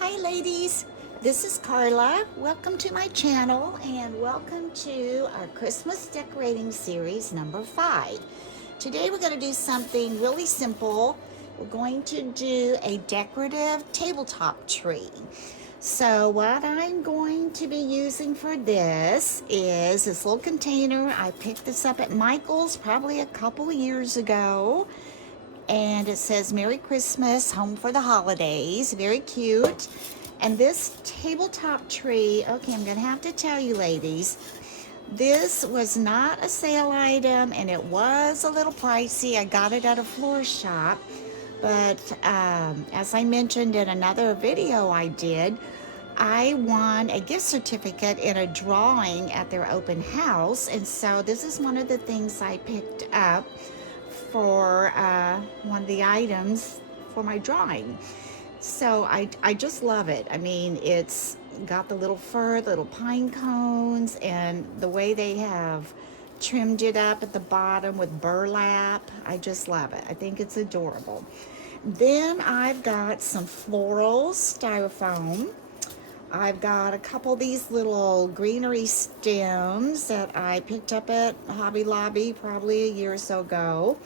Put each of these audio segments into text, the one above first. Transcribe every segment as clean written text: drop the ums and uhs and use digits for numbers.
Hi ladies, this is Carla. Welcome to my channel and welcome to our Christmas decorating series number 5. Today we're going to do something really simple. We're going to do a decorative tabletop tree. So what I'm going to be using for this is this little container. I picked this up at Michael's probably a couple of years ago. And it says Merry Christmas, home for the holidays. Very cute. And this tabletop tree, okay, I'm gonna have to tell you ladies, this was not a sale item and it was a little pricey. I got it at a floor shop, but as I mentioned in another video I did, I won a gift certificate in a drawing at their open house, and so this is one of the things I picked up for one of the items for my drawing. So I just love it. I mean, it's got the little fir, the little pine cones, and the way they have trimmed it up at the bottom with burlap. I just love it. I think it's adorable. Then I've got some floral styrofoam. I've got a couple of these little greenery stems that I picked up at Hobby Lobby probably a year or so ago.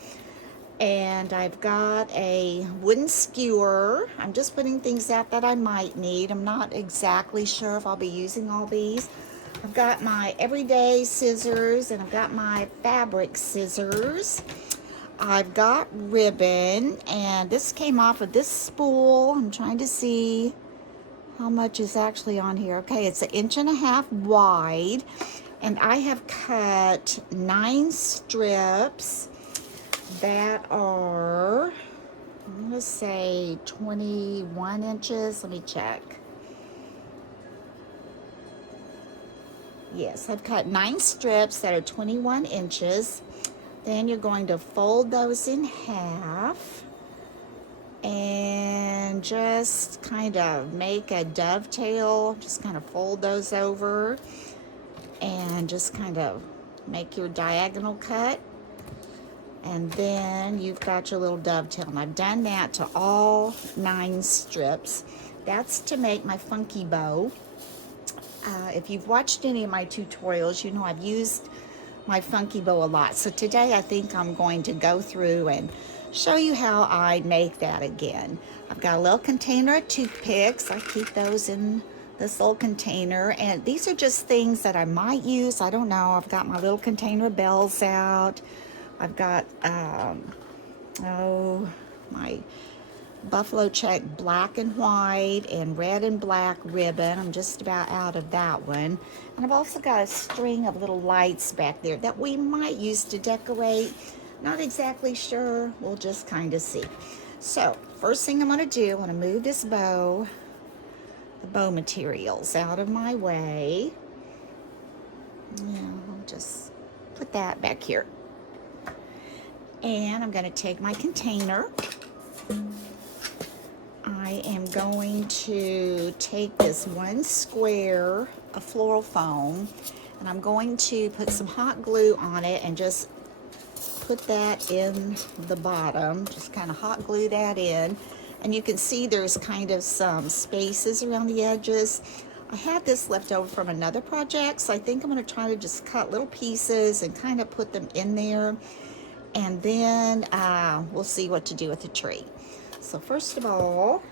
And I've got a wooden skewer. I'm just putting things out that I might need. I'm not exactly sure if I'll be using all these. I've got my everyday scissors and I've got my fabric scissors. I've got ribbon, and this came off of this spool. I'm trying to see how much is actually on here. Okay, it's 1.5 inches wide, and I have cut 9 strips that are, I'm gonna say 21 inches. Let me check. Yes, I've cut 9 strips that are 21 inches. Then you're going to fold those in half and just kind of make a dovetail. Just kind of fold those over and just kind of make your diagonal cut. And then you've got your little dovetail. And I've done that to all 9 strips. That's to make my funky bow. If you've watched any of my tutorials, you know I've used my funky bow a lot. So today I think I'm going to go through and show you how I make that again. I've got a little container of toothpicks. I keep those in this little container, and these are just things that I might use. I don't know. I've got my little container of bells out. I've got my buffalo check black and white and red and black ribbon. I'm just about out of that one. And I've also got a string of little lights back there that we might use to decorate. Not exactly sure. We'll just kind of see. So first thing I'm going to do, I'm going to move this bow, the bow materials out of my way. Yeah, I'll just put that back here. And I'm going to take my container. I am going to take this 1 square of floral foam, and I'm going to put some hot glue on it and just put that in the bottom. Just kind of hot glue that in. And you can see there's kind of some spaces around the edges. I had this left over from another project, so I think I'm going to try to just cut little pieces and kind of put them in there. And then we'll see what to do with the tree. So first of all,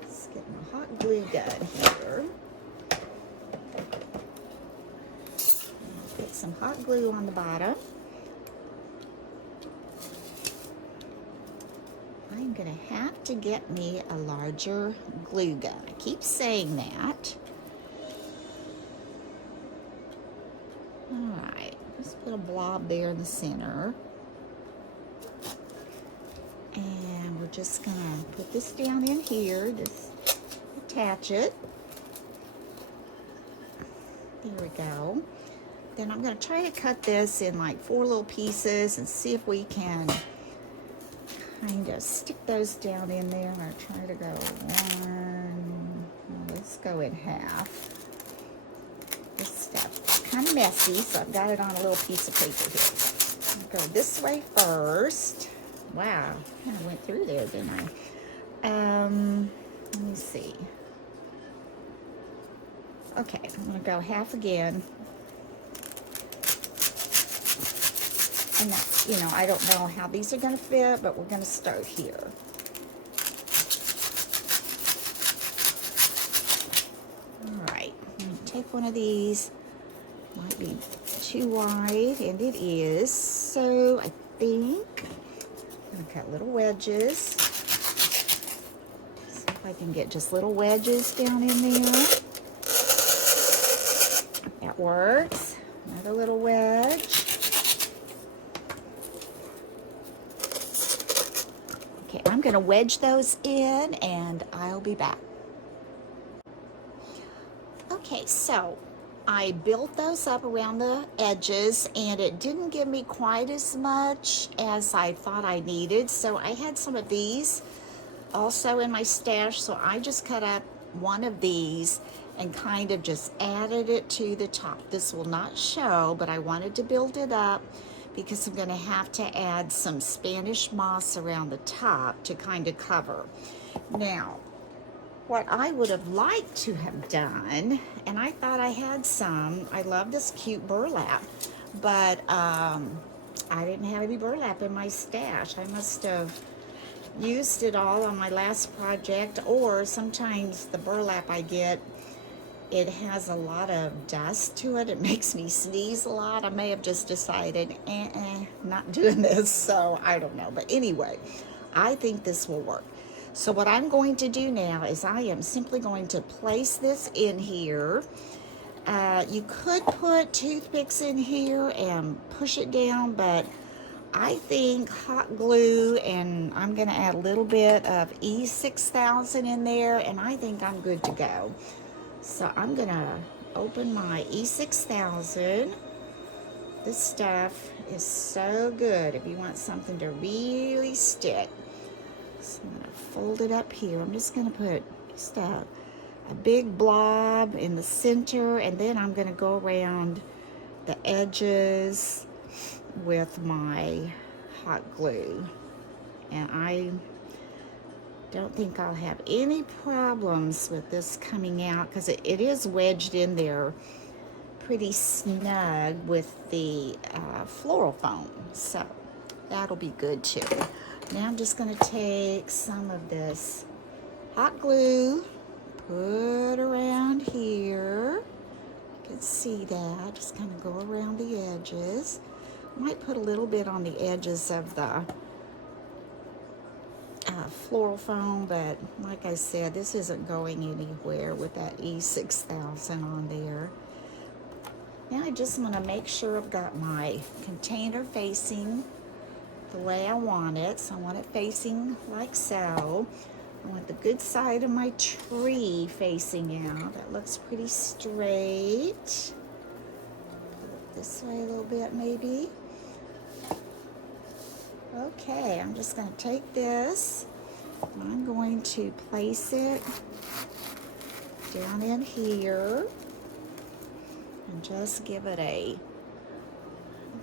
let's get my hot glue gun here. Put some hot glue on the bottom. I'm going to have to get me a larger glue gun. I keep saying that. All right, just put a blob there in the center. And we're just going to put this down in here, just attach it. There we go. Then I'm going to try to cut this in like 4 little pieces and see if we can kind of stick those down in there. I'm going to try to go 1, let's go in half. This stuff's kind of messy, so I've got it on a little piece of paper here. I'll go this way first. Wow, kind of went through there, didn't I? Let me see. Okay, I'm going to go half again. And that, you know, I don't know how these are going to fit, but we're going to start here. All right, I'm going to take one of these. Might be too wide, and it is. So I think I'm going to cut little wedges. See if I can get just little wedges down in there. That works. Another little wedge. Okay, I'm going to wedge those in, and I'll be back. Okay, so I built those up around the edges, and it didn't give me quite as much as I thought I needed. So I had some of these also in my stash, so I just cut up one of these and kind of just added it to the top. This will not show, but I wanted to build it up because I'm going to have to add some Spanish moss around the top to kind of cover. Now, what I would have liked to have done, and I thought I had some, I love this cute burlap, but I didn't have any burlap in my stash. I must have used it all on my last project, or sometimes the burlap I get, it has a lot of dust to it. It makes me sneeze a lot. I may have just decided, not doing this, so I don't know. But anyway, I think this will work. So what I'm going to do now is I am simply going to place this in here. You could put toothpicks in here and push it down, but I think hot glue, and I'm going to add a little bit of E6000 in there, and I think I'm good to go. So I'm going to open my E6000. This stuff is so good if you want something to really stick. So I'm going to fold it up here. I'm just going to put just a big blob in the center, and then I'm going to go around the edges with my hot glue. And I don't think I'll have any problems with this coming out because it is wedged in there pretty snug with the floral foam. So that'll be good too. Now I'm just going to take some of this hot glue, put around here. You can see that. Just kind of go around the edges. Might put a little bit on the edges of the floral foam, but like I said, this isn't going anywhere with that E6000 on there. Now I just want to make sure I've got my container facing the way I want it. So I want it facing like so. I want the good side of my tree facing out. That looks pretty straight. Put it this way a little bit maybe. Okay, I'm just going to take this, and I'm going to place it down in here and just give it a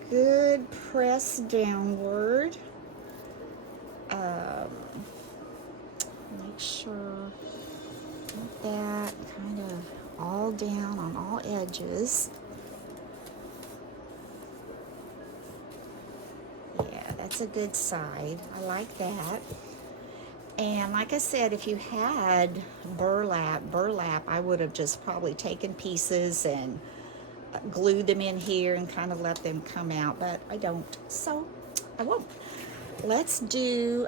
good press downward. Make sure that kind of all down on all edges. That's a good side. I like that. And like I said, if you had burlap, I would have just probably taken pieces and glued them in here and kind of let them come out, but I don't, so I won't. Let's do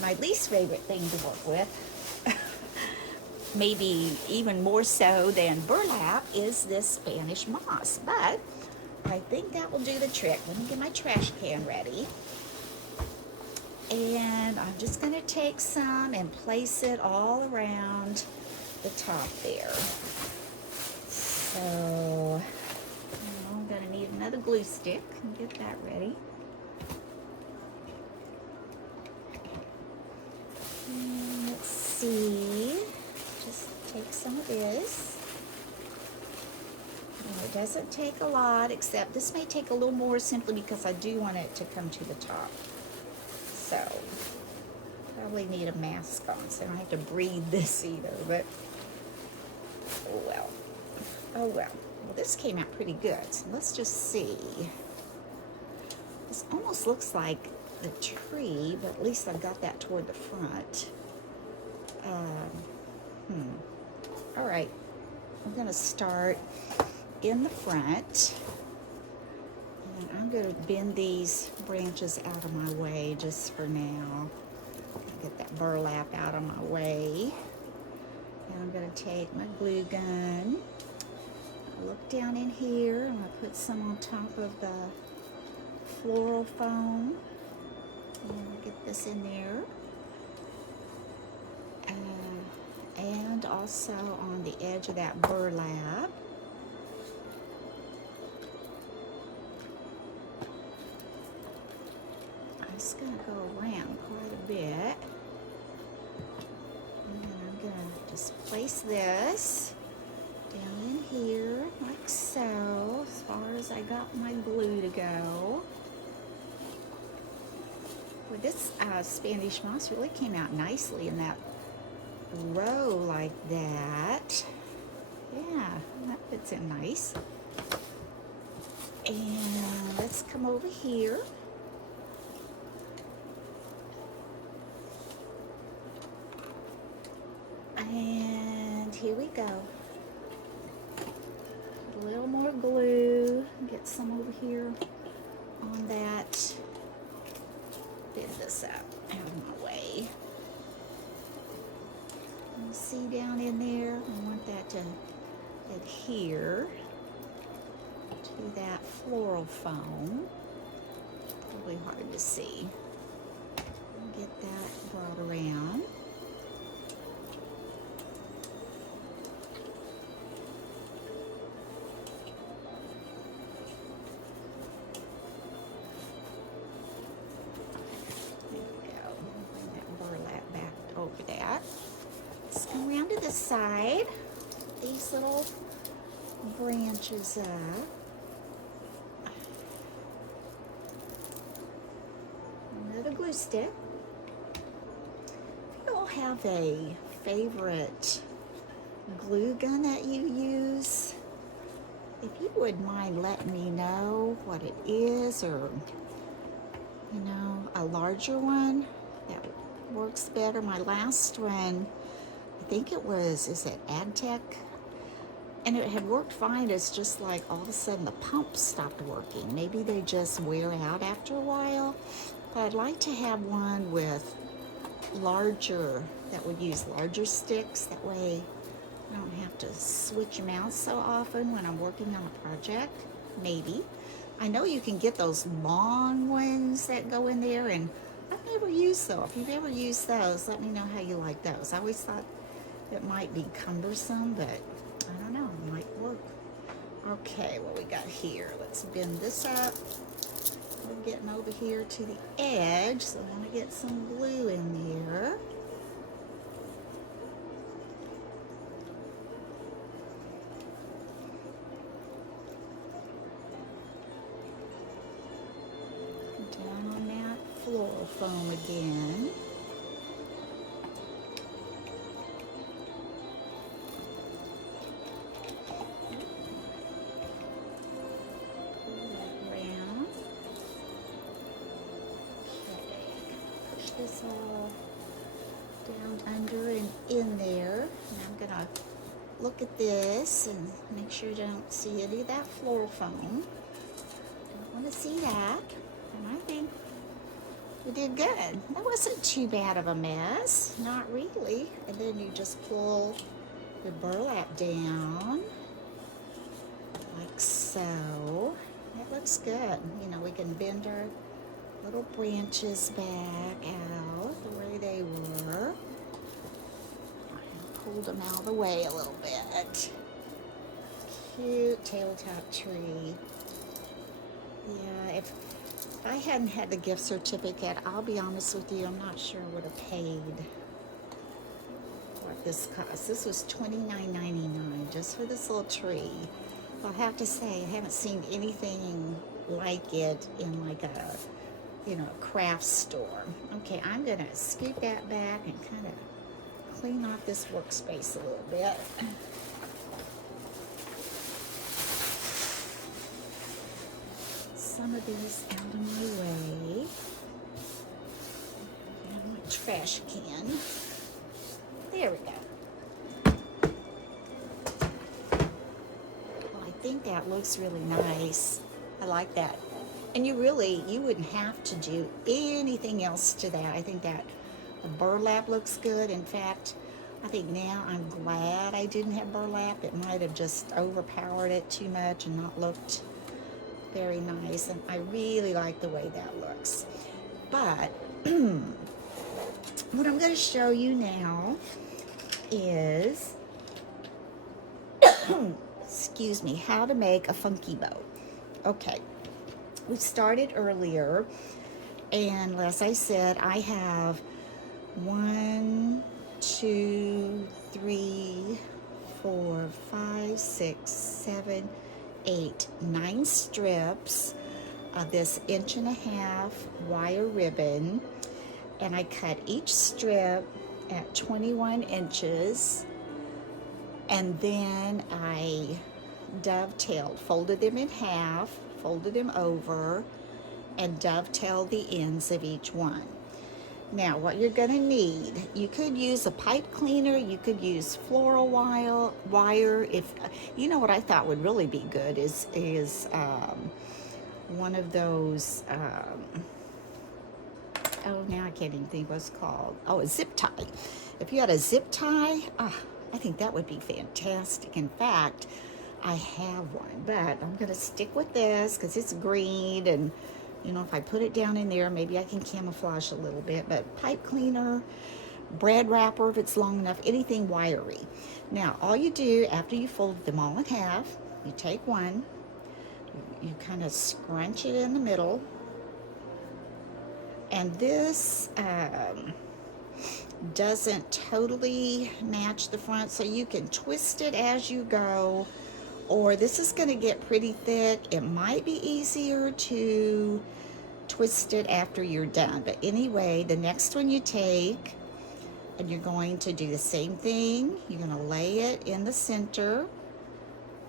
my least favorite thing to work with, maybe even more so than burlap, is this Spanish moss, but I think that will do the trick. Let me get my trash can ready. And I'm just going to take some and place it all around the top there. So I'm going to need another glue stick and get that ready. And let's see. Just take some of this. It doesn't take a lot, except this may take a little more simply because I do want it to come to the top. So probably need a mask on, so I don't have to breathe this either, but oh well. Oh well. Well, this came out pretty good, so let's just see. This almost looks like the tree, but at least I've got that toward the front. All right, I'm gonna start in the front, and I'm gonna bend these branches out of my way just for now. Get that burlap out of my way. And I'm gonna take my glue gun, look down in here, I'm gonna put some on top of the floral foam. And get this in there. And also on the edge of that burlap. I'm just going to go around quite a bit. And then I'm going to just place this down in here like so, as far as I got my glue to go. Well, this Spanish moss really came out nicely in that row like that. Yeah, that fits in nice. And let's come over here. And here we go. A little more glue. Get some over here on that. Bend this up out of my way. You see down in there, I want that to adhere to that floral foam. Probably hard to see. Get that brought around. Over that. Let's go around to the side. These little branches up. Another glue stick. If you all have a favorite glue gun that you use, if you would mind letting me know what it is, or a larger one that works better. My last one, I think it was, is it AdTech? And it had worked fine. It's just like all of a sudden the pump stopped working. Maybe they just wear out after a while. But I'd like to have one with larger, that would use larger sticks. That way I don't have to switch them out so often when I'm working on a project. Maybe. I know you can get those long ones that go in there, and I've never used those. If you've ever used those, let me know how you like those. I always thought it might be cumbersome, but I don't know, it might work. Okay, what we got here? Let's bend this up. We're getting over here to the edge, so I'm going to get some glue in there. Down on that floral foam again. This all down under and in there. And I'm gonna look at this and make sure you don't see any of that floral foam. Don't want to see that. And I think we did good. That wasn't too bad of a mess. Not really. And then you just pull the burlap down like so. That looks good. We can bend our little branches back out the way they were. I pulled them out of the way a little bit. Cute tabletop tree. Yeah, if I hadn't had the gift certificate, I'll be honest with you, I'm not sure I would have paid what this cost. This was $29.99 just for this little tree. I'll have to say, I haven't seen anything like it in like a you know, a craft store. Okay, I'm gonna scoot that back and kind of clean off this workspace a little bit. Some of these out of my way. And my trash can. There we go. Well, I think that looks really nice. I like that. And you wouldn't have to do anything else to that. I think that the burlap looks good. In fact, I think now I'm glad I didn't have burlap. It might have just overpowered it too much and not looked very nice. And I really like the way that looks. But what I'm going to show you now is, excuse me, how to make a funky bow. Okay, we started earlier, and as I said, I have 1, 2, 3, 4, 5, 6, 7, 8, 9 strips of this 1.5-inch wire ribbon, and I cut each strip at 21 inches, and then I dovetailed, folded them in half, folded them over, and dovetailed the ends of each one. Now, what you're going to need, you could use a pipe cleaner, you could use floral wire. If you know what I thought would really be good is one of those. Oh, now I can't even think what it's called. Oh, a zip tie. If you had a zip tie, I think that would be fantastic. In fact, I have one, but I'm going to stick with this because it's green, and you know, if I put it down in there, maybe I can camouflage a little bit. But pipe cleaner, bread wrapper if it's long enough, anything wiry. Now, all you do after you fold them all in half, you take one, you kind of scrunch it in the middle, and this doesn't totally match the front, so you can twist it as you go, or this is going to get pretty thick. It might be easier to twist it after you're done, but anyway, the next one you take, and you're going to do the same thing. You're going to lay it in the center,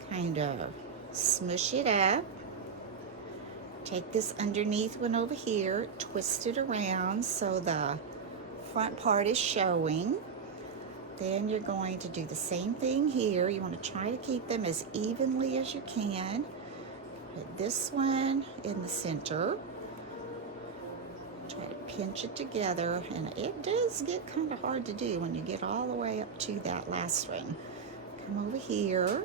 kind of smush it up. Take this underneath one over here, twist it around so the front part is showing. Then you're going to do the same thing here. You want to try to keep them as evenly as you can. Put this one in the center. Try to pinch it together, and it does get kind of hard to do when you get all the way up to that last one. Come over here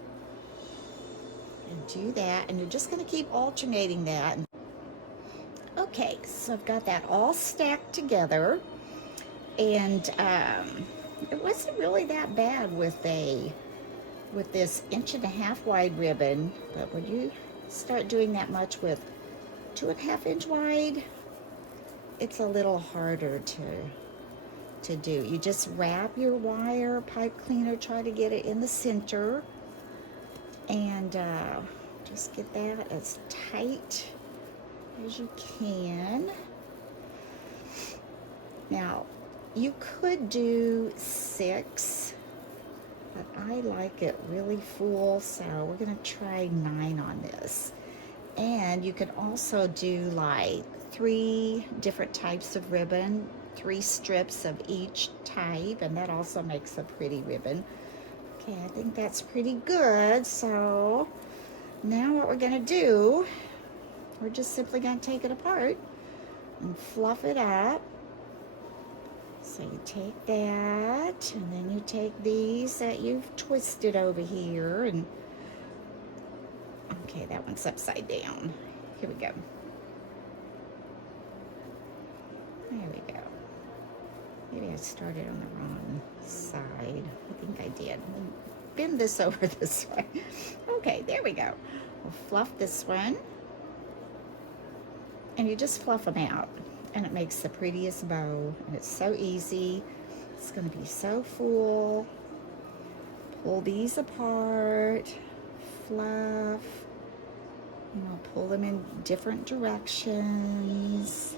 and do that, and you're just going to keep alternating that. Okay, so I've got that all stacked together, and it wasn't really that bad with this 1.5-inch wide ribbon, but when you start doing that much with 2.5-inch wide, it's a little harder to do. You just wrap your wire pipe cleaner, try to get it in the center, and just get that as tight as you can. Now, you could do 6, but I like it really full, so we're going to try 9 on this. And you could also do like 3 different types of ribbon, 3 strips of each type, and that also makes a pretty ribbon. Okay, I think that's pretty good. So now what we're going to do, we're just simply going to take it apart and fluff it up. So you take that, and then you take these that you've twisted over here, and okay, that one's upside down. Here we go. There we go. Maybe I started on the wrong side. I think I did. Bend this over this way. Okay, there we go. We'll fluff this one. And you just fluff them out. And it makes the prettiest bow. And it's so easy. It's going to be so full. Pull these apart. Fluff. You know, pull them in different directions.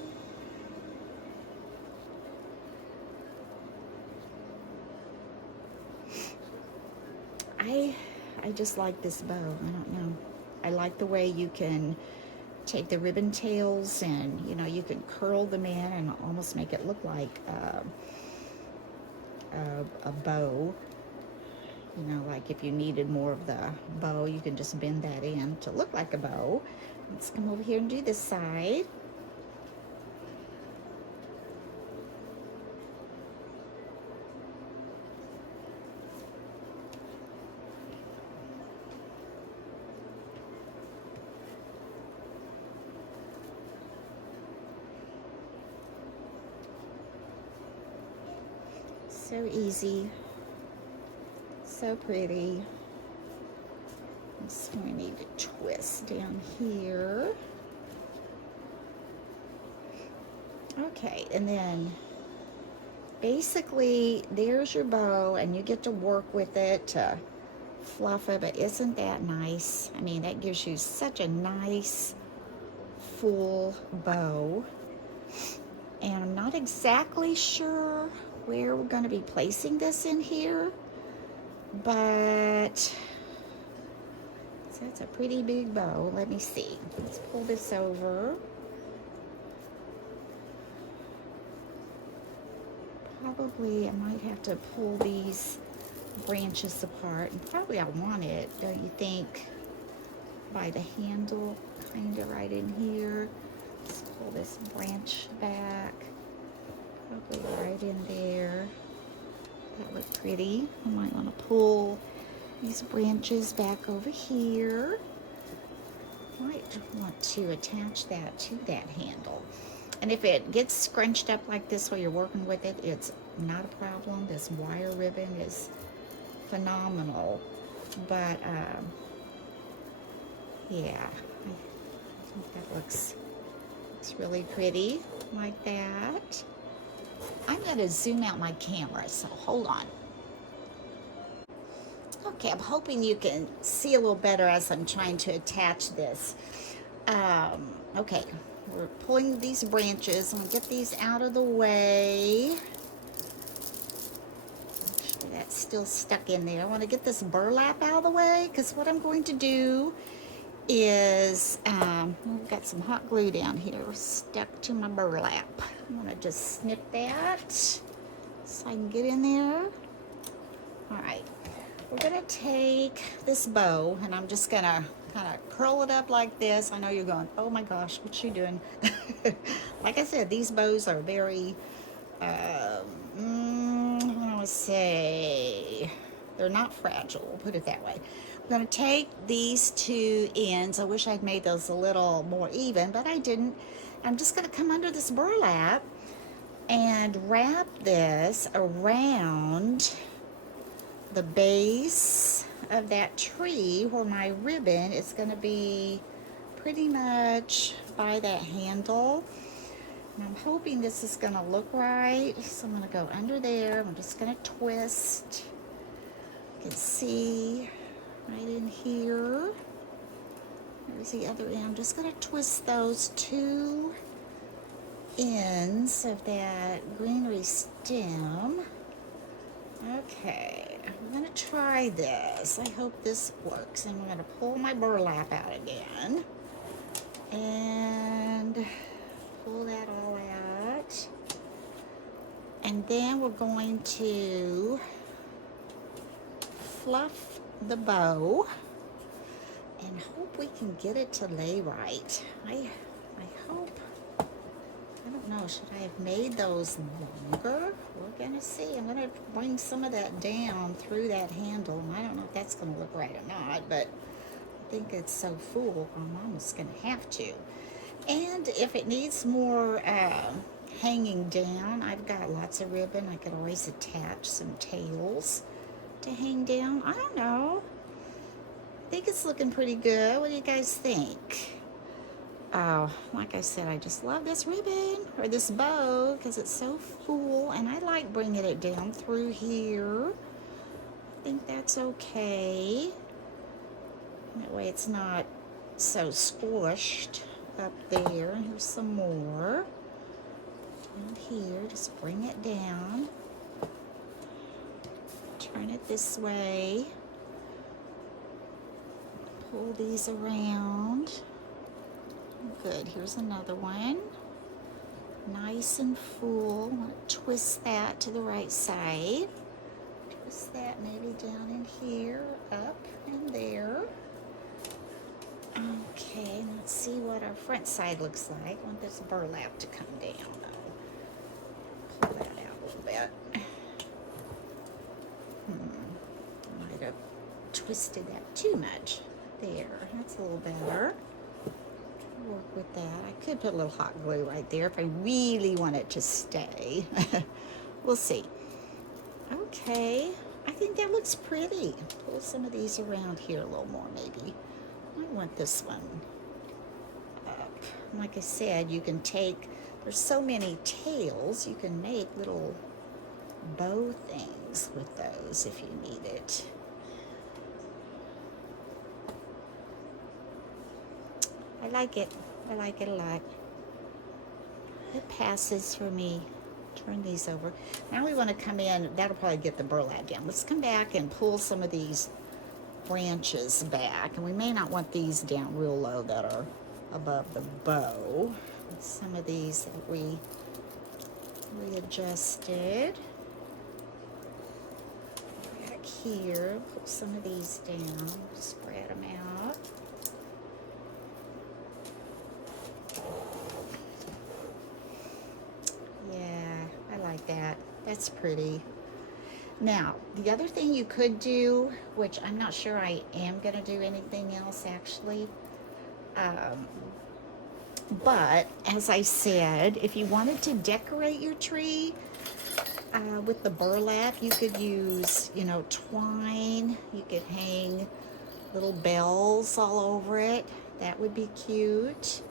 I just like this bow. I don't know. I like the way you can take the ribbon tails and, you know, you can curl them in and almost make it look like a bow. You know, like if you needed more of the bow, you can just bend that in to look like a bow. Let's come over here and do this side. So easy, so pretty. So we need to twist down here. Okay, and then basically there's your bow, and you get to work with it to fluff it, but isn't that nice? I mean, that gives you such a nice full bow. And I'm not exactly sure where we're going to be placing this in here, but so it's a pretty big bow. Let me see. Let's pull this over. Probably I might have to pull these branches apart, and probably I want it, don't you think, by the handle, kind of right in here. Let's pull this branch back, probably right in there. That looked pretty. I might want to pull these branches back over here. Might want to attach that to that handle. And if it gets scrunched up like this while you're working with it, it's not a problem. This wire ribbon is phenomenal. But yeah, I think that looks really pretty like that. I'm going to zoom out my camera, so hold on. Okay, I'm hoping you can see a little better as I'm trying to attach this. Okay, we're pulling these branches. I'm going to get these out of the way. Make sure that's still stuck in there. I want to get this burlap out of the way, because what I'm going to do is, we've got some hot glue down here stuck to my burlap. I'm going to just snip that so I can get in there. All right, we're going to take this bow, and I'm just going to kind of curl it up like this. I know you're going, oh my gosh, what's she doing? Like I said, these bows are very, I want to say, they're not fragile, we'll put it that way. I'm going to take these two ends. I wish I'd made those a little more even, but I didn't. I'm just going to come under this burlap and wrap this around the base of that tree where my ribbon is going to be pretty much by that handle. And I'm hoping this is going to look right. So I'm going to go under there. I'm just going to twist. You can see right in here. There's the other end. I'm just going to twist those two ends of that greenery stem. Okay, I'm going to try this. I hope this works. And I'm going to pull my burlap out again. And pull that all out. And then we're going to fluff the bow and hope we can get it to lay right. I hope. I don't know, should I have made those longer? We're gonna see. I'm gonna bring some of that down through that handle. I don't know if that's gonna look right or not, but I think it's so full, I'm almost gonna have to. And if it needs more hanging down, I've got lots of ribbon. I could always attach some tails to hang down. I don't know. I think it's looking pretty good. What do you guys think? Oh, like I said, I just love this ribbon, or this bow, because it's so full, and I like bringing it down through here. I think that's okay. That way it's not so squished up there. Here's some more. And here, just bring it down. Turn it this way. pull these around. Good, here's another one. Nice and full. I'm going to twist that to the right side. Twist that maybe down in here, up and there. Okay, let's see what our front side looks like. I want this burlap to come down. I'll pull that out a little bit. I might have twisted that too much. There, that's a little better. Work with that. I could put a little hot glue right there if I really want it to stay. We'll see. Okay, I think that looks pretty. Pull some of these around here a little more maybe. I want this one up. Like I said, you can take, there's so many tails, you can make little bow things with those if you need it. I like it. I like it a lot. It passes for me. Turn these over. Now we want to come in. That'll probably get the burlap down. Let's come back and pull some of these branches back. And we may not want these down real low that are above the bow. Some of these that we readjusted. Back here, put some of these down. Spread them out. Like that. That's pretty. Now, the other thing you could do, which I'm not sure I am going to do anything else actually, but as I said, if you wanted to decorate your tree with the burlap, you could use, you know, twine. You could hang little bells all over it. That would be cute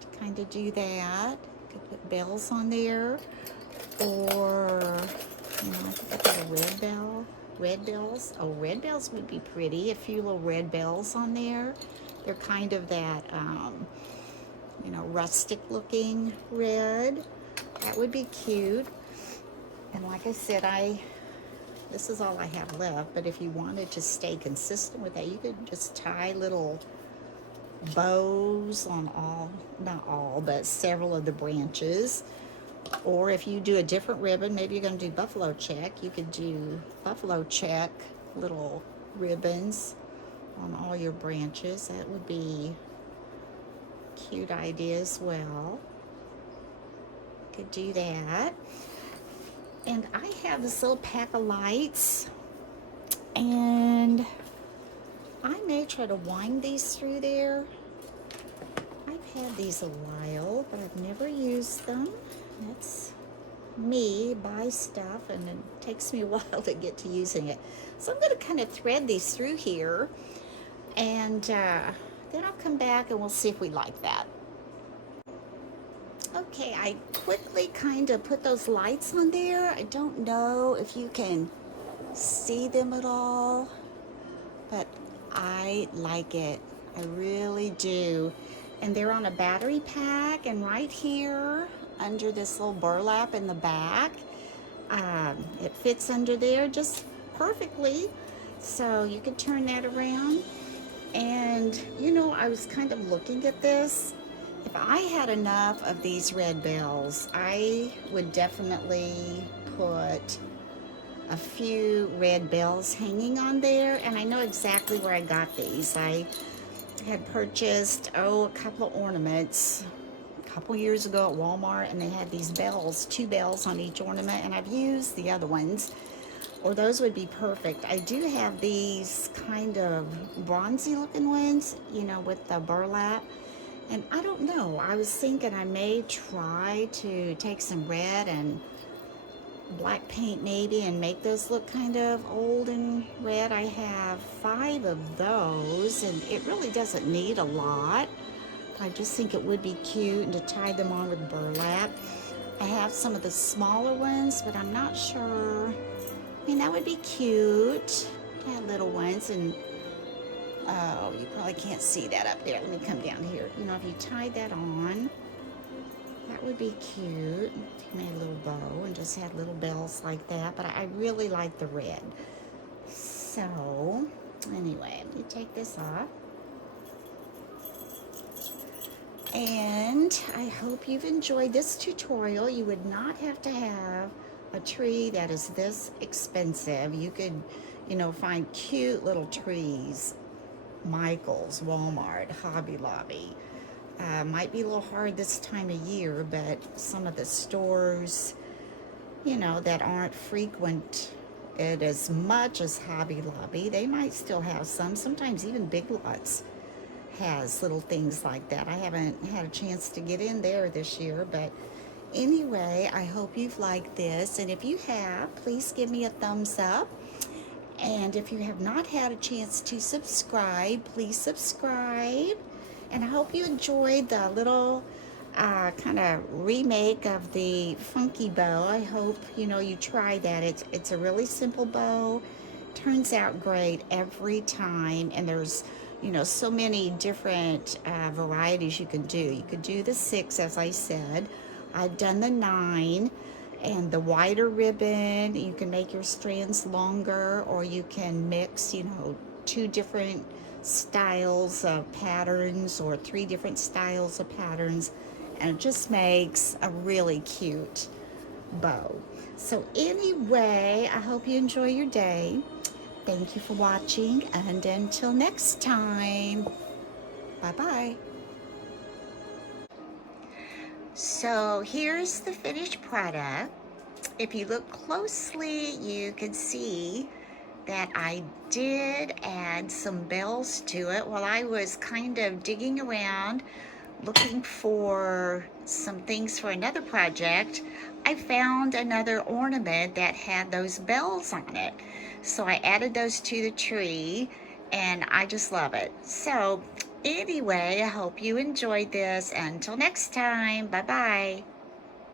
to kind of do that. You could put bells on there. Or, you know, I got a red bell. Red bells. Oh, red bells would be pretty. A few little red bells on there. They're kind of that, you know, rustic looking red. That would be cute. And like I said, this is all I have left. But if you wanted to stay consistent with that, you could just tie little bows on all, not all, but several of the branches. Or if you do a different ribbon, maybe you're going to do buffalo check, you could do buffalo check little ribbons on all your branches. That would be a cute idea as well. Could do that. And I have this little pack of lights, and I may try to wind these through there. I've had these a while, but I've never used them. That's me, buy stuff, and it takes me a while to get to using it. So I'm going to kind of thread these through here, and then I'll come back and we'll see if we like that. Okay, I quickly kind of put those lights on there. I don't know if you can see them at all, but I like it. I really do. And they're on a battery pack, and right here under this little burlap in the back, it fits under there just perfectly. So you could turn that around. And you know, I was kind of looking at this. If I had enough of these red bells, I would definitely put a few red bells hanging on there. And I know exactly where I got these. I had purchased, a couple of ornaments a couple years ago at Walmart, and they had these bells, 2 bells on each ornament, and I've used the other ones, or those would be perfect. I do have these kind of bronzy looking ones, you know, with the burlap, and I don't know, I was thinking I may try to take some red and black paint maybe and make those look kind of old and red. I have 5 of those, and it really doesn't need a lot. I just think it would be cute, and to tie them on with burlap. I have some of the smaller ones, but I'm not sure. I mean, that would be cute to have little ones. And oh, you probably can't see that up there. Let me come down here. You know, if you tied that on, that would be cute. If you made a little bow and just had little bells like that. But I really like the red. So anyway, let me take this off. And I hope you've enjoyed this tutorial. You would not have to have a tree that is this expensive. You could, find cute little trees, Michael's, Walmart, Hobby Lobby. Might be a little hard this time of year, but some of the stores, that aren't frequent it as much as Hobby Lobby, they might still have some. Sometimes even Big Lots has little things like that. I haven't had a chance to get in there this year, but anyway, I hope you've liked this, and if you have, please give me a thumbs up. And if you have not had a chance to subscribe, please subscribe. And I hope you enjoyed the little kind of remake of the funky bow. I hope you try that. It's a really simple bow. Turns out great every time, and there's so many different varieties you can do. You could do the 6, as I said. I've done the 9 and the wider ribbon. You can make your strands longer, or you can mix 2 different styles of patterns or 3 different styles of patterns, and it just makes a really cute bow. So anyway, I hope you enjoy your day. Thank you for watching, and until next time, bye-bye. So here's the finished product. If you look closely, you can see that I did add some bells to it while I was kind of digging around looking for some things for another project. I found another ornament that had those bells on it. So I added those to the tree, and I just love it. So anyway, I hope you enjoyed this. Until next time, bye-bye.